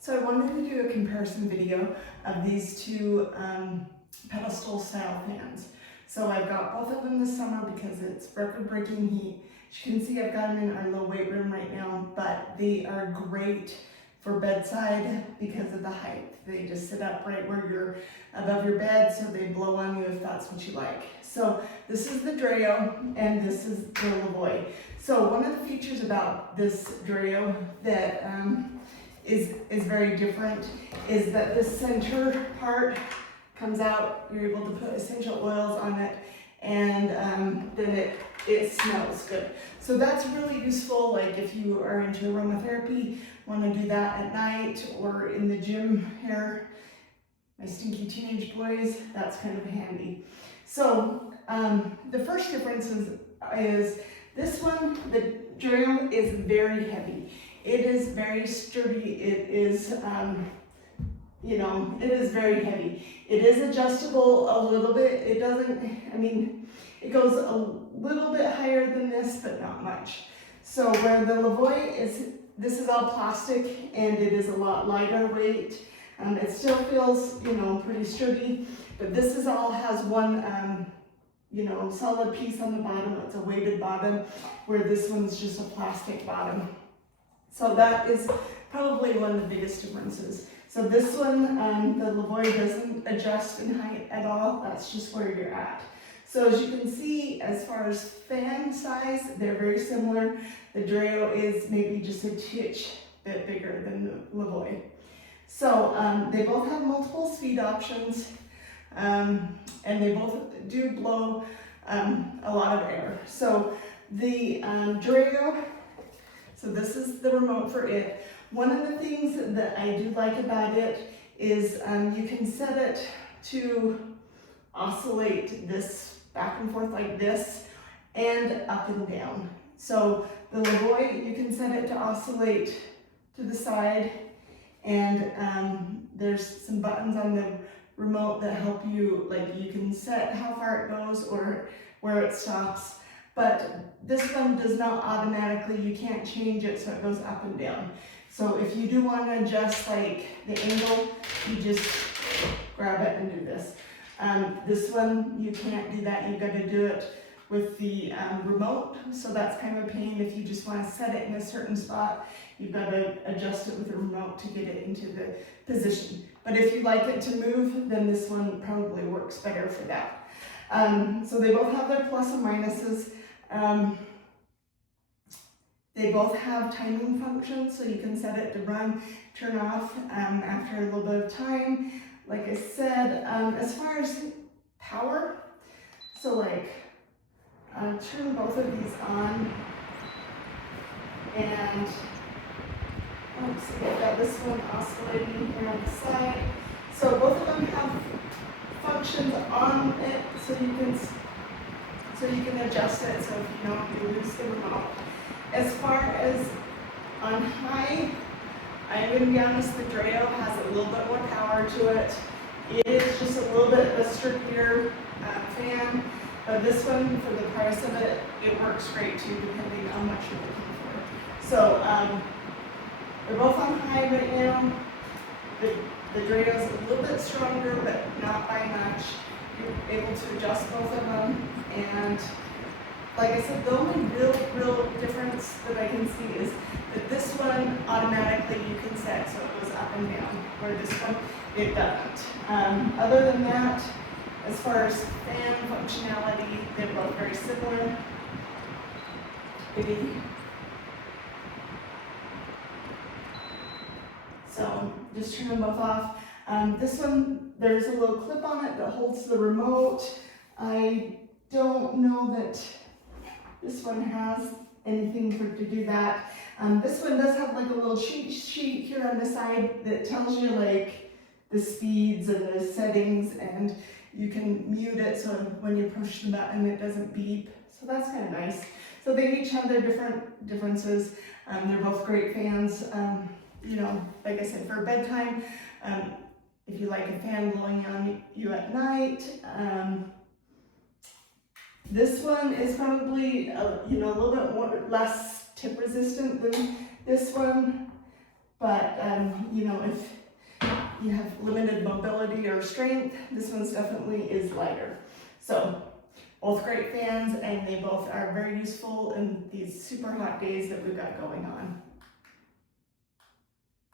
So I wanted to do a comparison video of these two pedestal style fans. So I've got both of them this summer because it's record-breaking heat. As you can see, I've got them in our low weight room right now, but they are great for bedside because of the height. They just sit up right where you're above your bed, so they blow on you if that's what you like. So this is the DREO and this is the Levoit. So one of the features about this DREO that is very different is that the center part comes out, you're able to put essential oils on it, and then it smells good. So that's really useful, like if you are into aromatherapy, want to do that at night or in the gym here. My stinky teenage boys, that's kind of handy. So the first difference is this one, the DREO is very heavy. It is very sturdy. It is, it is very heavy. It is adjustable a little bit. It doesn't, it goes a little bit higher than this, but not much. So where the Levoit is, this is all plastic and it is a lot lighter weight. It still feels, pretty sturdy, but this is all has one, solid piece on the bottom. It's a weighted bottom, where this one's just a plastic bottom. So that is probably one of the biggest differences. So this one, the Levoit doesn't adjust in height at all. That's just where you're at. So as you can see, as far as fan size, they're very similar. The DREO is maybe just a titch bit bigger than the Levoit. So they both have multiple speed options, and they both do blow a lot of air. So the DREO, so this is the remote for it. One of the things that I do like about it is you can set it to oscillate this back and forth like this and up and down. So the Levoit, you can set it to oscillate to the side, and there's some buttons on the remote that help you, like you can set how far it goes or where it stops. But this one does not automatically, you can't change it so it goes up and down. So if you do want to adjust like the angle, you just grab it and do this. This one, you can't do that, you've got to do it with the remote, so that's kind of a pain. If you just want to set it in a certain spot, you've got to adjust it with the remote to get it into the position. But if you like it to move, then this one probably works better for that. So they both have their plus and minuses. They both have timing functions, so you can set it to run, turn off after a little bit of time. Like I said, as far as power, so like turn both of these on, and so we've got this one oscillating here on the side. So both of them have functions on it, so you can adjust it. So if you lose the remote. As far as on high, I'm going to be honest, the DREO has a little bit more power to it. It is just a little bit of a sturdier fan, but this one, for the price of it, it works great too, depending on what you're looking for. So they're both on high right now. The DREO is a little bit stronger, but not by much. You're able to adjust both of them, and like I said, the only real difference that I can see is that this one automatically you can set so it goes up and down, where this one it doesn't. Other than that, as far as fan functionality, they're both very similar. So just turn them both off. This one, there's a little clip on it that holds the remote. I don't know that this one has anything to do that. This one does have like a little cheat sheet here on the side that tells you like the speeds and the settings, and you can mute it so when you push the button it doesn't beep. So that's kind of nice. So they each have their differences. They're both great fans. Like I said, for bedtime, if you like a fan blowing on you at night. This one is probably a little bit less tip resistant than this one. But, you know, if you have limited mobility or strength, this one's definitely is lighter. So, both great fans, and they both are very useful in these super hot days that we've got going on.